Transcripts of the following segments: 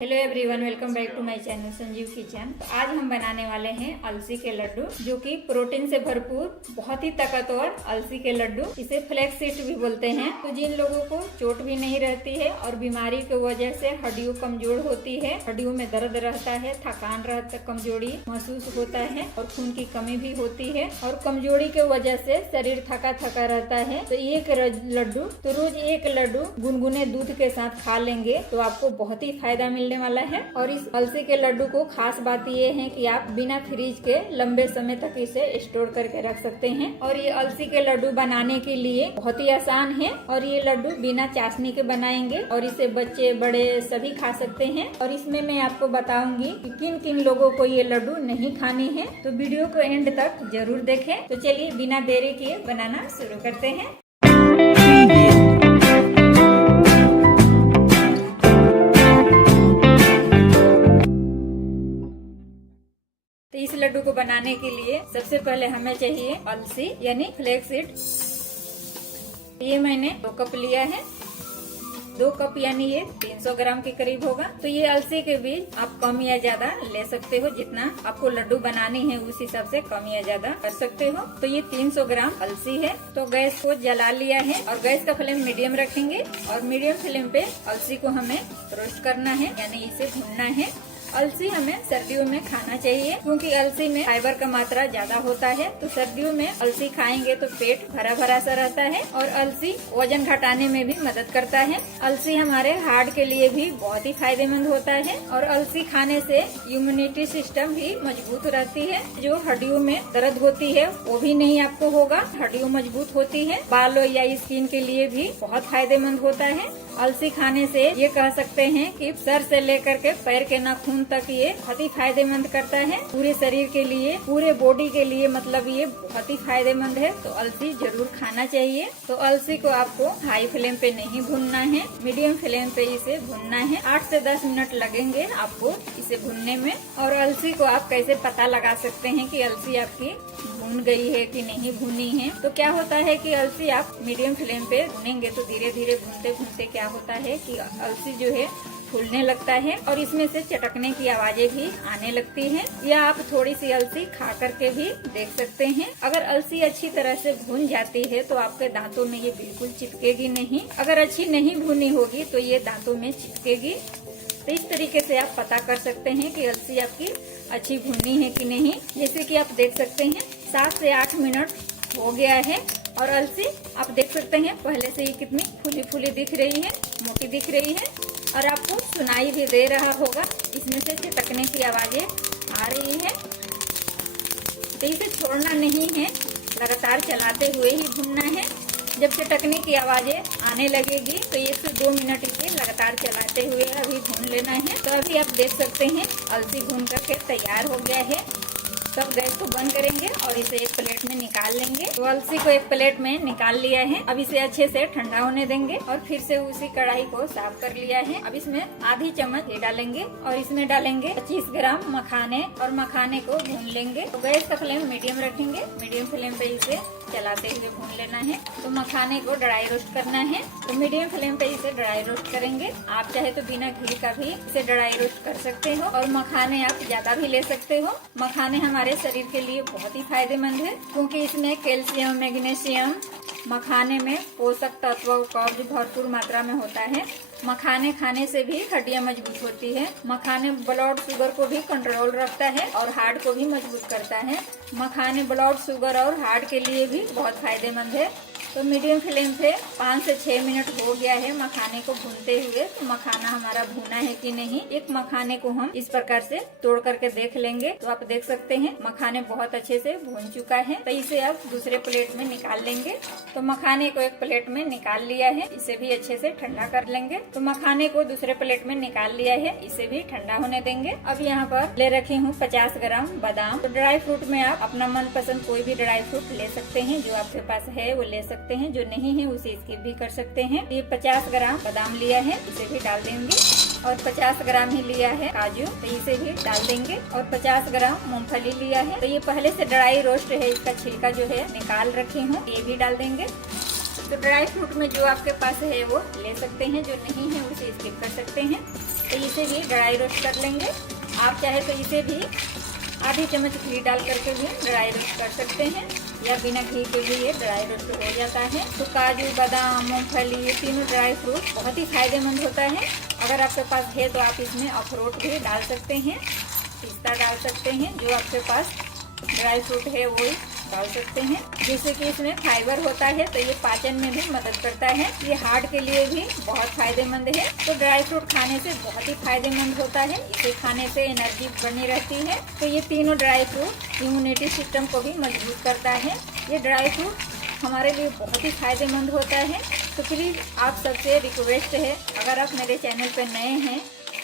Hello everyone, welcome back to my channel Sanjeev kitchen. तो आज हम बनाने वाले हैं अलसी के लड्डू, जो कि प्रोटीन से भरपूर बहुत ही ताकतवर अलसी के लड्डू। इसे फ्लैक्स सीड भी बोलते हैं। तो जिन लोगों को चोट भी नहीं रहती है और बीमारी की वजह से हड्डियों कमजोर होती है, हड्डियों में दर्द रहता है, थकान रहता, कमजोरी महसूस होता है और खून की कमी भी होती है और कमजोरी की वजह से शरीर थका थका रहता है, तो एक लड्डू तो रोज एक लड्डू गुनगुने दूध के साथ खा लेंगे तो आपको बहुत ही फायदा मिलने वाला है। और इस अलसी के लड्डू को खास बात ये है कि आप बिना फ्रीज के लंबे समय तक इसे स्टोर करके रख सकते हैं। और ये अलसी के लड्डू बनाने के लिए बहुत ही आसान है और ये लड्डू बिना चाशनी के बनाएंगे और इसे बच्चे बड़े सभी खा सकते हैं। और इसमें मैं आपको बताऊंगी कि किन किन लोगों को ये लड्डू नहीं खाने हैं, तो वीडियो को एंड तक जरूर देखें। तो चलिए बिना देरी किए बनाना शुरू करते हैं। तो इस लड्डू को बनाने के लिए सबसे पहले हमें चाहिए अलसी यानी फ्लैक्स सीड। ये मैंने 2 कप लिया है। 2 कप यानी ये 300 ग्राम के करीब होगा। तो ये अलसी के बीज आप कम या ज्यादा ले सकते हो, जितना आपको लड्डू बनानी है उस हिसाब से कम या ज्यादा कर सकते हो। तो ये 300 ग्राम अलसी है। तो गैस को जला लिया है और गैस का फ्लेम मीडियम रखेंगे और मीडियम फ्लेम पे अलसी को हमें रोस्ट करना है, यानी इसे भूनना है। अलसी हमें सर्दियों में खाना चाहिए क्योंकि अलसी में फाइबर का मात्रा ज्यादा होता है। तो सर्दियों में अलसी खाएंगे तो पेट भरा भरा सा रहता है और अलसी वजन घटाने में भी मदद करता है। अलसी हमारे हार्ट के लिए भी बहुत ही फायदेमंद होता है और अलसी खाने से इम्यूनिटी सिस्टम भी मजबूत रहती है। जो हड्डियों में दर्द होती है वो भी नहीं आपको होगा, हड्डियों मजबूत होती है। बालों या स्किन के लिए भी बहुत फायदेमंद होता है। अलसी खाने से ये कह सकते हैं कि सर से लेकर के पैर के नाखून तक ये बहुत ही फायदेमंद करता है। पूरे शरीर के लिए, पूरे बॉडी के लिए मतलब ये बहुत ही फायदेमंद है। तो अलसी जरूर खाना चाहिए। तो अलसी को आपको हाई फ्लेम पे नहीं भूनना है, मीडियम फ्लेम पे इसे भूनना है। 8 से 10 मिनट लगेंगे आपको इसे भूनने में। और अलसी को आप कैसे पता लगा सकते हैं कि अलसी आपकी भून गई है कि नहीं भुनी है? तो क्या होता है कि अलसी आप मीडियम फ्लेम पे भुनेंगे तो धीरे धीरे भूनते भूनते क्या होता है कि अलसी जो है फूलने लगता है और इसमें से चटकने की आवाजें भी आने लगती हैं। या आप थोड़ी सी अलसी खा करके भी देख सकते हैं। अगर अलसी अच्छी तरह से भून जाती है तो आपके दांतों में ये बिल्कुल चिपकेगी नहीं। अगर अच्छी नहीं भुनी होगी तो ये दांतों में चिपकेगी। तो इस तरीके से आप पता कर सकते हैं कि अलसी आपकी अच्छी भुनी है कि नहीं। जैसे कि आप देख सकते हैं 7 से 8 मिनट हो गया है और अलसी आप देख सकते हैं पहले से ही कितनी फूली फूली दिख रही है, मोटी दिख रही है और आपको सुनाई भी दे रहा होगा। इसमें से चटकने की आवाजें आ रही है। तो इसे छोड़ना नहीं है, लगातार चलाते हुए ही भूनना है। जब चटकने की आवाजें आने लगेगी तो 1 से 2 मिनट इसे लगातार चलाते हुए अभी भून लेना है। तो अभी आप देख सकते हैं अलसी भून करके तैयार हो गया है। तब गैस को बंद करेंगे और इसे एक प्लेट में निकाल लेंगे। तो अलसी को एक प्लेट में निकाल लिया है। अब इसे अच्छे से ठंडा होने देंगे और फिर से उसी कढ़ाई को साफ कर लिया है। अब इसमें आधी चम्मच घी डालेंगे और इसमें डालेंगे 25 ग्राम मखाने और मखाने को भून लेंगे। तो गैस का फ्लेम मीडियम रखेंगे, मीडियम फ्लेम पे इसे चलाते हुए भून लेना है। तो मखाने को ड्राई रोस्ट करना है। तो मीडियम फ्लेम पे इसे ड्राई रोस्ट करेंगे। आप चाहे तो बिना घी का भी इसे ड्राई रोस्ट कर सकते हो और मखाने आप ज्यादा भी ले सकते हो। मखाने हमारे शरीर के लिए बहुत ही फायदेमंद है क्योंकि इसमें कैल्शियम, मैग्नीशियम, मखाने में पोषक तत्व कब्ज भरपूर मात्रा में होता है। मखाने खाने से भी हड्डियां मजबूत होती है। मखाने ब्लड शुगर को भी कंट्रोल रखता है और हार्ट को भी मजबूत करता है। मखाने ब्लड शुगर और हार्ट के लिए भी बहुत फायदेमंद है। तो मीडियम फ्लेम पे 5 से 6 मिनट हो गया है मखाने को भूनते हुए। तो मखाना हमारा भुना है कि नहीं, एक मखाने को हम इस प्रकार से तोड़ करके देख लेंगे। तो आप देख सकते हैं मखाने बहुत अच्छे से भून चुका है। तो इसे अब दूसरे प्लेट में निकाल लेंगे। तो मखाने को एक प्लेट में निकाल लिया है, इसे भी अच्छे से ठंडा कर लेंगे। तो मखाने को दूसरे प्लेट में निकाल लिया है, इसे भी ठंडा होने देंगे। अब यहाँ पर ले रखी हूँ 50 ग्राम बादाम। तो ड्राई फ्रूट में आप अपना मनपसंद कोई भी ड्राई फ्रूट ले सकते हैं, जो आपके पास है वो ले सकते हैं, जो नहीं है उसे स्किप भी कर सकते हैं। ये 50 ग्राम बादाम लिया है, इसे भी डाल देंगे। और 50 ग्राम ही लिया है काजू, तो इसे भी डाल देंगे। और 50 ग्राम मूंगफली लिया है। तो ये पहले से ड्राई रोस्ट है, इसका छिलका जो है निकाल रखी हूँ, ये भी डाल देंगे। तो ड्राई फ्रूट में जो आपके पास है वो ले सकते हैं, जो नहीं है उसे स्किप कर सकते हैं। तो इसे भी ड्राई रोस्ट कर लेंगे। आप चाहे तो इसे भी आधी चम्मच घी डाल करके भी ड्राई रोस्ट कर सकते हैं, या बिना घी के भी ये ड्राई रोस्ट हो जाता है। तो काजू, बादाम, मूंगफली, ये तीनों ड्राई फ्रूट बहुत ही फायदेमंद होता है। अगर आपके पास है तो आप इसमें अखरोट भी डाल सकते हैं, पिस्ता डाल सकते हैं, जो आपके पास ड्राई फ्रूट है वो डाल सकते हैं। जैसे कि इसमें फाइबर होता है तो ये पाचन में भी मदद करता है, ये हार्ट के लिए भी बहुत फायदेमंद है। तो ड्राई फ्रूट खाने से बहुत ही फायदेमंद होता है, इसे खाने से एनर्जी बनी रहती है। तो ये तीनों ड्राई फ्रूट इम्यूनिटी सिस्टम को भी मजबूत करता है। ये ड्राई फ्रूट हमारे लिए बहुत ही फायदेमंद होता है। तो प्लीज़ आप सबसे रिक्वेस्ट है, अगर आप मेरे चैनल पर नए हैं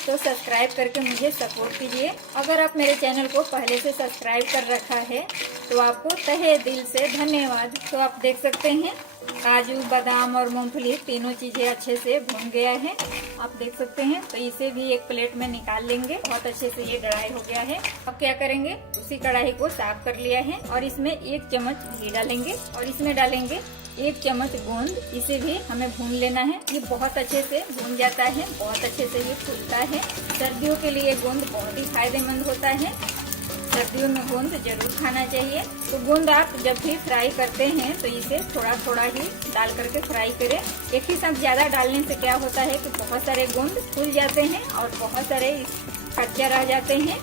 तो सब्सक्राइब करके मुझे सपोर्ट कीजिए। अगर आप मेरे चैनल को पहले से सब्सक्राइब कर रखा है तो आपको तहे दिल से धन्यवाद। तो आप देख सकते हैं काजू, बादाम और मूंगफली तीनों चीजें अच्छे से भून गया है, आप देख सकते हैं। तो इसे भी एक प्लेट में निकाल लेंगे, बहुत अच्छे से ये ड्राई हो गया है। अब क्या करेंगे, उसी कढ़ाई को साफ कर लिया है और इसमें 1 चम्मच घी डालेंगे और इसमें डालेंगे 1 चम्मच गोंद। इसे भी हमें भून लेना है, ये बहुत अच्छे से भून जाता है, बहुत अच्छे से ये फूलता है। सर्दियों के लिए गोंद बहुत ही फायदेमंद होता है, सर्दियों में गोंद जरूर खाना चाहिए। तो गोंद आप जब भी फ्राई करते हैं तो इसे थोड़ा थोड़ा ही डाल करके फ्राई करें। एक ही साथ ज्यादा डालने से क्या होता है कि बहुत सारे गोंद फूल जाते हैं और बहुत सारे कच्चे रह जाते हैं,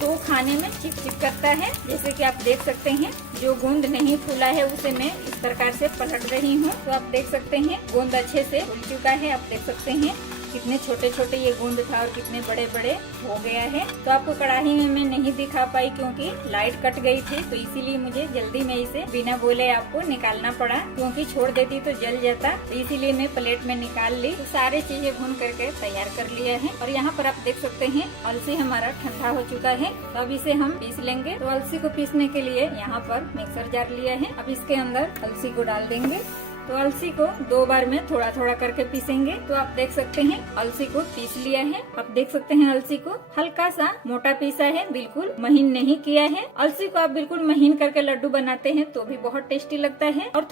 तो खाने में चिपचिप करता है। जैसे कि आप देख सकते हैं जो गोंद नहीं फूला है उसे मैं इस प्रकार से पलट रही हूँ। तो आप देख सकते हैं गोंद अच्छे से फूल चुका है, आप देख सकते हैं कितने छोटे छोटे ये गोंद था और कितने बड़े बड़े हो गया है। तो आपको कढ़ाई में मैं नहीं दिखा पाई क्योंकि लाइट कट गई थी, तो इसीलिए मुझे जल्दी में इसे बिना बोले आपको निकालना पड़ा, क्योंकि छोड़ देती तो जल जाता। तो इसीलिए मैं प्लेट में निकाल ली। तो सारे चीजें भून करके तैयार कर लिया है। और यहाँ पर आप देख सकते हैं अलसी हमारा ठंडा हो चुका है, तो अब इसे हम पीस लेंगे। तो अलसी को पीसने के लिए यहाँ पर मिक्सर जार लिया है, अब इसके अंदर अलसी को डाल देंगे। तो अलसी को 2 बार में थोड़ा थोड़ा करके पीसेंगे। तो आप देख सकते हैं अलसी को पीस लिया है। आप देख सकते हैं अलसी को हल्का सा मोटा पीसा है, बिल्कुल महीन नहीं किया है। अलसी को आप बिल्कुल महीन करके लड्डू बनाते हैं तो भी बहुत टेस्टी लगता है, और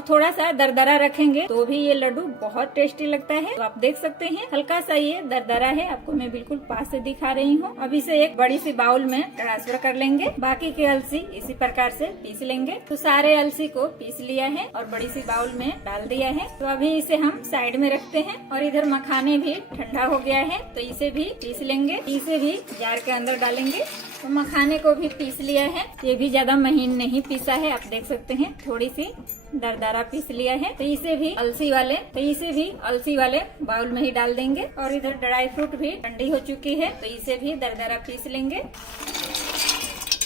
थोड़ा सा दरदरा रखेंगे तो भी ये लड्डू बहुत टेस्टी लगता है। तो आप देख सकते हैं हल्का सा ये दरदरा है, आपको मैं बिल्कुल पास से दिखा रही हूँ। अब इसे एक बड़ी सी बाउल में ट्रांसफर कर लेंगे, बाकी के अलसी इसी प्रकार से पीस लेंगे। तो सारे अलसी को पीस लिया है और बड़ी बाउल में डाल दिया है। तो अभी इसे हम साइड में रखते हैं और इधर मखाने भी ठंडा हो गया है, तो इसे भी पीस लेंगे। इसे भी जार के अंदर डालेंगे। तो मखाने को भी पीस लिया है, ये भी ज्यादा महीन नहीं पीसा है, आप देख सकते हैं थोड़ी सी दरदरा पीस लिया है। तो इसे भी अलसी वाले बाउल में ही डाल देंगे। और इधर ड्राई फ्रूट भी ठंडी हो चुकी है, तो इसे भी दरदरा पीस लेंगे।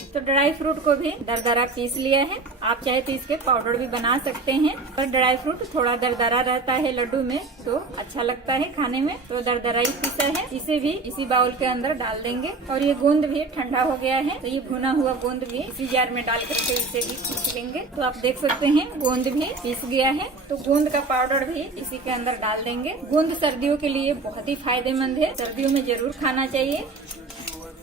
तो ड्राई फ्रूट को भी दरदरा पीस लिया है, आप चाहे तो इसके पाउडर भी बना सकते हैं, पर ड्राई फ्रूट थोड़ा दरदरा रहता है लड्डू में तो अच्छा लगता है खाने में, तो दरदरा ही पीसा है। इसे भी इसी बाउल के अंदर डाल देंगे। और ये गोंद भी ठंडा हो गया है, तो ये भुना हुआ गोंद भी इसी जार में डाल करके इसे भी पीस लेंगे। तो आप देख सकते हैं गोंद भी पीस गया है, तो गोंद का पाउडर भी इसी के अंदर डाल देंगे। गोंद सर्दियों के लिए बहुत ही फायदेमंद है, सर्दियों में जरूर खाना चाहिए,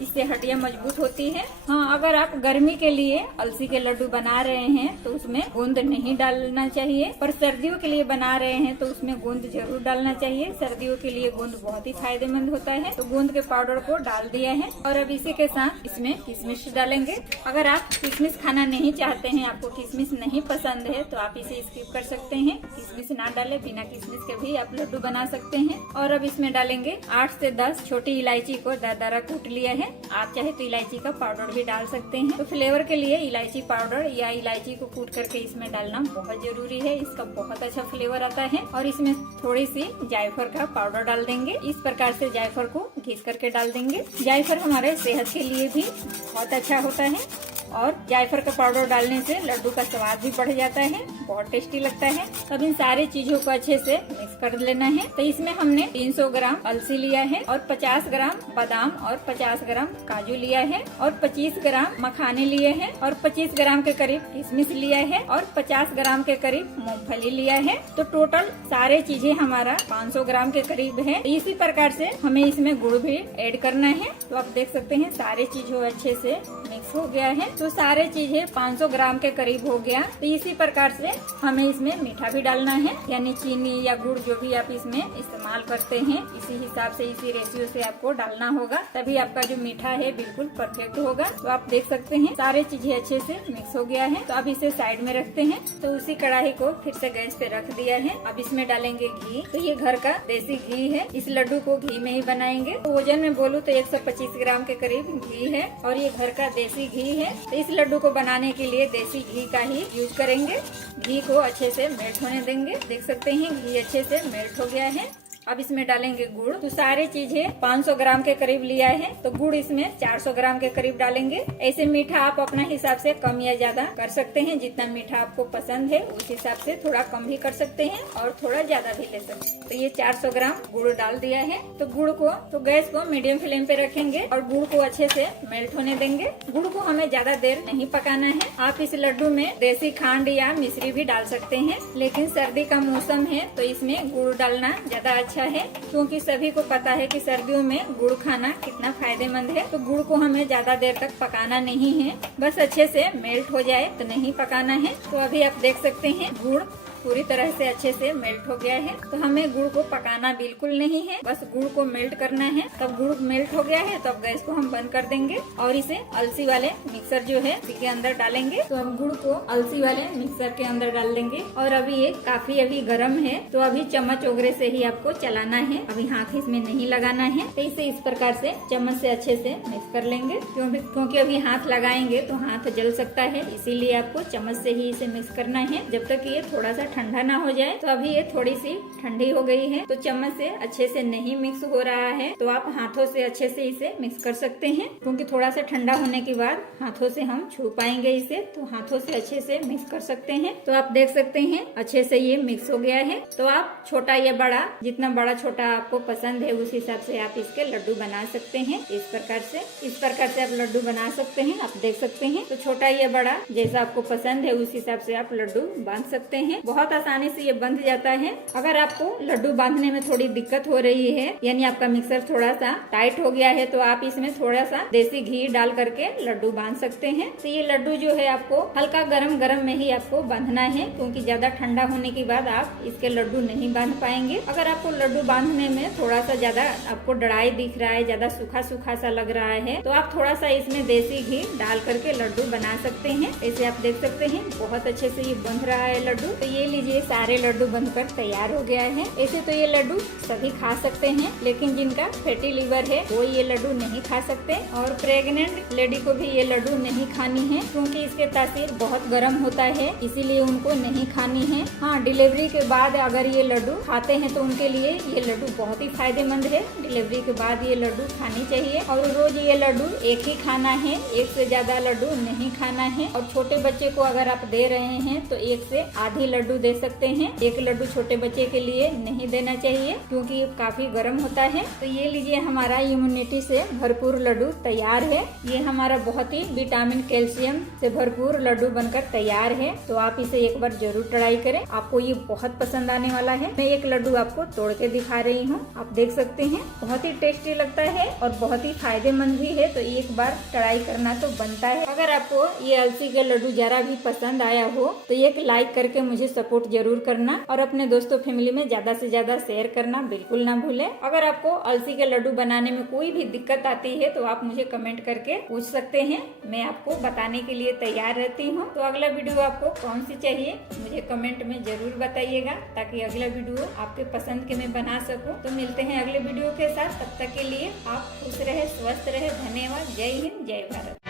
इससे हड्डियां मजबूत होती है। हाँ, अगर आप गर्मी के लिए अलसी के लड्डू बना रहे हैं तो उसमें गोंद नहीं डालना चाहिए, पर सर्दियों के लिए बना रहे हैं तो उसमें गोंद जरूर डालना चाहिए। सर्दियों के लिए गोंद बहुत ही फायदेमंद होता है। तो गोंद के पाउडर को डाल दिया है और अब इसी के साथ इसमें किशमिश डालेंगे। अगर आप किशमिश खाना नहीं चाहते हैं, आपको किशमिश नहीं पसंद है, तो आप इसे स्किप कर सकते हैं, किशमिश ना डाले, बिना किशमिश के भी आप लड्डू बना सकते हैं। और अब इसमें डालेंगे 8 से 10 छोटी इलायची को दरदरा कूट लिया है, आप चाहे तो इलायची का पाउडर भी डाल सकते हैं। तो फ्लेवर के लिए इलायची पाउडर या इलायची को कूट करके इसमें डालना बहुत जरूरी है, इसका बहुत अच्छा फ्लेवर आता है। और इसमें थोड़ी सी जायफल का पाउडर डाल देंगे, इस प्रकार से जायफल को घिस करके डाल देंगे। जायफल हमारे सेहत के लिए भी बहुत अच्छा होता है और जायफल का पाउडर डालने से लड्डू का स्वाद भी बढ़ जाता है, बहुत टेस्टी लगता है। अब इन सारी चीजों को अच्छे से मिक्स कर लेना है। तो इसमें हमने 300 ग्राम अलसी लिया है और 50 ग्राम बादाम और 50 ग्राम काजू लिया है और 25 ग्राम मखाने लिए हैं और 25 ग्राम के करीब किशमिश लिया है और 50 ग्राम के करीब मूंगफली लिया है। तो टोटल सारे चीजें हमारा 500 ग्राम के करीब है। इसी प्रकार से हमें इसमें गुड़ भी ऐड करना है। तो आप देख सकते हैं सारी चीजों अच्छे से मिक्स मिक्स हो गया है। तो सारे चीजें 500 ग्राम के करीब हो गया। तो इसी प्रकार से हमें इसमें मीठा भी डालना है, यानी चीनी या गुड़ जो भी आप इसमें इस्तेमाल करते हैं, इसी हिसाब से इसी रेशियो से आपको डालना होगा, तभी आपका जो मीठा है बिल्कुल परफेक्ट होगा। तो आप देख सकते हैं सारे चीजें अच्छे से मिक्स हो गया है। तो अब इसे साइड में रखते हैं। तो उसी कढ़ाई को फिर से गैस पे रख दिया है। अब इसमें डालेंगे घी। तो ये घर का देसी घी है, इस लड्डू को घी में ही बनाएंगे। तो वजन में बोलूँ तो 125 ग्राम के करीब घी है और ये घर का देसी घी है। तो इस लड्डू को बनाने के लिए देसी घी का ही यूज करेंगे। घी को अच्छे से मेल्ट होने देंगे। देख सकते हैं घी अच्छे से मेल्ट हो गया है। अब इसमें डालेंगे गुड़। तो सारी चीजें 500 ग्राम के करीब लिया है, तो गुड़ इसमें 400 ग्राम के करीब डालेंगे। ऐसे मीठा आप अपना हिसाब से कम या ज्यादा कर सकते हैं, जितना मीठा आपको पसंद है उस हिसाब से थोड़ा कम भी कर सकते हैं और थोड़ा ज्यादा भी ले सकते हैं। तो ये 400 ग्राम गुड़ डाल दिया है। तो गुड़ को तो गैस को मीडियम फ्लेम पे रखेंगे और गुड़ को अच्छे से मेल्ट होने देंगे। गुड़ को हमें ज्यादा देर नहीं पकाना है। आप इस लड्डू में देसी खांड या मिश्री भी डाल सकते हैं, लेकिन सर्दी का मौसम है तो इसमें गुड़ डालना ज्यादा अच्छा है, क्योंकि सभी को पता है कि सर्दियों में गुड़ खाना कितना फायदेमंद है। तो गुड़ को हमें ज्यादा देर तक पकाना नहीं है, बस अच्छे से मेल्ट हो जाए तो नहीं पकाना है। तो अभी आप देख सकते हैं गुड़ पूरी तरह से अच्छे से मेल्ट हो गया है। तो हमें गुड़ को पकाना बिल्कुल नहीं है, बस गुड़ को मेल्ट करना है। तब गुड़ मेल्ट हो गया है तब गैस को हम बंद कर देंगे और इसे अलसी वाले मिक्सर जो है इसी के अंदर डालेंगे। तो अब गुड़ को अलसी वाले मिक्सर के अंदर डाल देंगे। और अभी ये काफी अभी गर्म है, तो अभी चम्मच वगैरह से ही आपको चलाना है, अभी हाथ इसमें नहीं लगाना है। तो इसे इस प्रकार से चम्मच से अच्छे से मिक्स कर लेंगे, क्योंकि अभी हाथ लगाएंगे तो हाथ जल सकता है, इसीलिए आपको चम्मच से ही इसे मिक्स करना है जब तक ये थोड़ा सा ठंडा ना हो जाए। तो अभी ये थोड़ी सी ठंडी हो गई है, तो चम्मच से अच्छे से नहीं मिक्स हो रहा है, तो आप हाथों से अच्छे से इसे मिक्स कर सकते हैं, क्योंकि थोड़ा सा ठंडा होने के बाद हाथों से हम छू पाएंगे इसे। तो हाथों से अच्छे से मिक्स कर सकते हैं। तो आप देख सकते हैं अच्छे से ये मिक्स हो गया है। तो आप छोटा या बड़ा, जितना बड़ा छोटा आपको पसंद है उस हिसाब से आप इसके लड्डू बना सकते हैं। इस प्रकार से आप लड्डू बना सकते हैं। आप देख सकते हैं, तो छोटा या बड़ा जैसा आपको पसंद है उस हिसाब से आप लड्डू बांध सकते हैं। बहुत आसानी से ये बंध जाता है। अगर आपको लड्डू बांधने में थोड़ी दिक्कत हो रही है, यानी आपका मिक्सर थोड़ा सा टाइट हो गया है, तो आप इसमें थोड़ा सा देसी घी डाल करके लड्डू बांध सकते हैं। तो ये लड्डू जो है आपको हल्का गरम गरम में ही आपको बांधना है, क्योंकि ज्यादा ठंडा होने के बाद आप इसके लड्डू नहीं बांध पाएंगे। अगर आपको लड्डू बांधने में थोड़ा सा ज्यादा आपको डराई दिख रहा है, ज्यादा सूखा सूखा सा लग रहा है, तो आप थोड़ा सा इसमें देसी घी डाल करके लड्डू बना सकते हैं। ऐसे आप देख सकते हैं बहुत अच्छे से ये बंध रहा है लड्डू। तो ये लीजिए सारे लड्डू बनकर तैयार हो गया है। ऐसे तो ये लड्डू सभी खा सकते हैं, लेकिन जिनका फैटी लीवर है वो ये लड्डू नहीं खा सकते। और प्रेग्नेंट लेडी को भी ये लड्डू नहीं खानी है, क्योंकि इसके तासीर बहुत गर्म होता है, इसीलिए उनको नहीं खानी है। हाँ, डिलीवरी के बाद अगर ये लड्डू खाते हैं तो उनके लिए ये लड्डू बहुत ही फायदेमंद है। डिलीवरी के बाद ये लड्डू खानी चाहिए और रोज ये लड्डू एक ही खाना है, एक से ज्यादा लड्डू नहीं खाना है। और छोटे बच्चे को अगर आप दे रहे हैं तो एक से आधी लड्डू दे सकते हैं। एक लड्डू छोटे बच्चे के लिए नहीं देना चाहिए, क्योंकि ये काफी गर्म होता है। तो ये लीजिए हमारा इम्यूनिटी से भरपूर लड्डू तैयार है। ये हमारा बहुत ही विटामिन कैल्शियम से भरपूर लड्डू बनकर तैयार है। तो आप इसे एक बार जरूर ट्राई करें, आपको ये बहुत पसंद आने वाला है। मैं एक लड्डू आपको तोड़ के दिखा रही हूँ, आप देख सकते हैं बहुत ही टेस्टी लगता है और बहुत ही फायदेमंद भी है। तो एक बार ट्राई करना तो बनता है। अगर आपको ये अलसी के लड्डू जरा भी पसंद आया हो तो एक लाइक करके मुझे सपोर्ट जरूर करना और अपने दोस्तों फैमिली में ज्यादा से ज्यादा शेयर करना बिल्कुल ना भूलें। अगर आपको अलसी के लड्डू बनाने में कोई भी दिक्कत आती है तो आप मुझे कमेंट करके पूछ सकते हैं, मैं आपको बताने के लिए तैयार रहती हूँ। तो अगला वीडियो आपको कौन सी चाहिए मुझे कमेंट में जरूर बताइएगा, ताकि अगला वीडियो आपके पसंद के मैं बना सकूँ। तो मिलते हैं अगले वीडियो के साथ, तब तक के लिए आप खुश रहे, स्वस्थ रहे। धन्यवाद। जय हिंद, जय भारत।